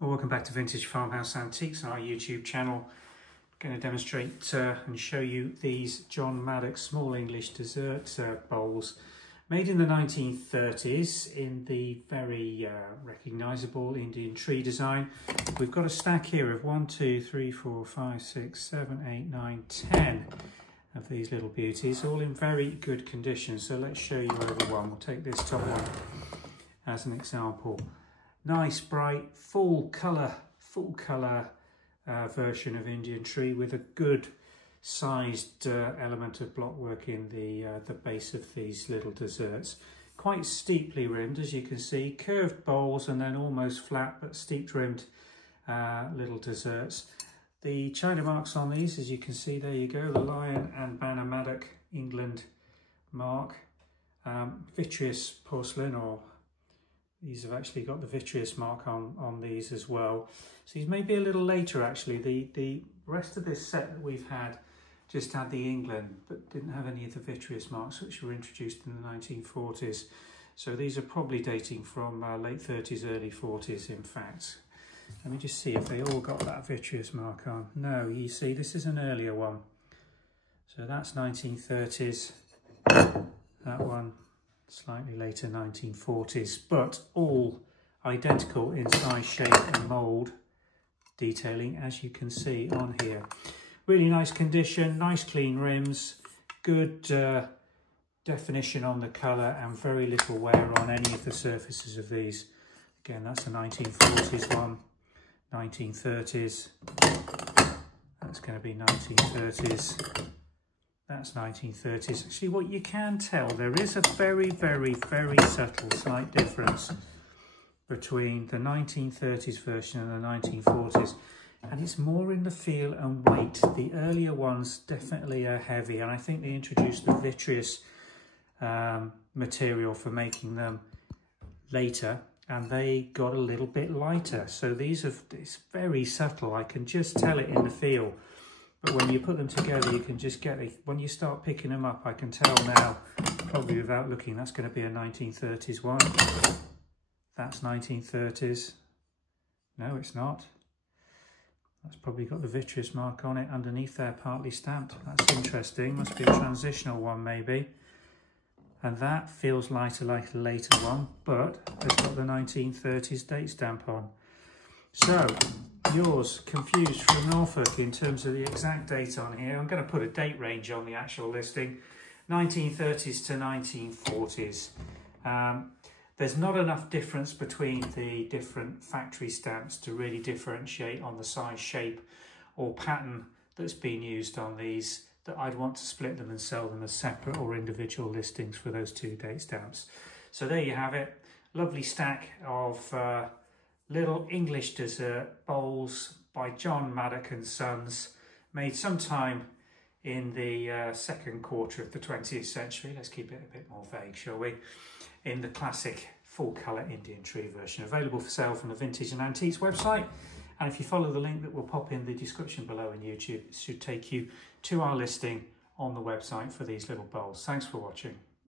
Well, welcome back to Vintage Farmhouse Antiques on our YouTube channel. I'm going to demonstrate and show you these John Maddock small English dessert bowls made in the 1930s in the very recognisable Indian tree design. We've got a stack here of 1, 2, 3, 4, 5, 6, 7, 8, 9, 10 of these little beauties, all in very good condition. So let's show you over one. We'll take this top one as an example. Nice, bright, full colour version of Indian tree with a good sized element of blockwork in the base of these little desserts. Quite steeply rimmed, as you can see, curved bowls and then almost flat but steep rimmed little desserts. The china marks on these, as you can see, there you go, the Lion and Maddock England mark. Vitreous porcelain, or these have actually got the vitreous mark on these as well. So these may be a little later actually. The rest of this set that we've had just had the England, but didn't have any of the vitreous marks which were introduced in the 1940s. So these are probably dating from late 30s, early 40s in fact. Let me just see if they all got that vitreous mark on. No, you see this is an earlier one. So that's 1930s, that one slightly later 1940s, but all identical in size, shape and mould detailing, as you can see on here. Really nice condition, nice clean rims, good definition on the colour and very little wear on any of the surfaces of these. Again, that's a 1940s one, 1930s, that's going to be 1930s. That's 1930s. Actually, what you can tell, there is a very, very, very subtle slight difference between the 1930s version and the 1940s. And it's more in the feel and weight. The earlier ones definitely are heavy. And I think they introduced the vitreous material for making them later. And they got a little bit lighter. So these are, it's very subtle. I can just tell it in the feel. But when you put them together, you can just get it. When you start picking them up, I can tell now, probably without looking, that's going to be a 1930s one. That's 1930s. No, it's not. That's probably got the vitreous mark on it underneath there, partly stamped. That's interesting. Must be a transitional one, maybe. And that feels lighter like a later one, but it's got the 1930s date stamp on. So, yours confused from Norfolk in terms of the exact date on here. I'm going to put a date range on the actual listing, 1930s to 1940s. There's not enough difference between the different factory stamps to really differentiate on the size, shape or pattern that's been used on these, that I'd want to split them and sell them as separate or individual listings for those two date stamps. So there you have it, lovely stack of little English dessert bowls by John Maddock and Sons, made sometime in the second quarter of the 20th century. Let's keep it a bit more vague, shall we? In the classic full colour Indian tree version, available for sale from the Vintage and Antiques website. And if you follow the link that will pop in the description below in YouTube, it should take you to our listing on the website for these little bowls. Thanks for watching.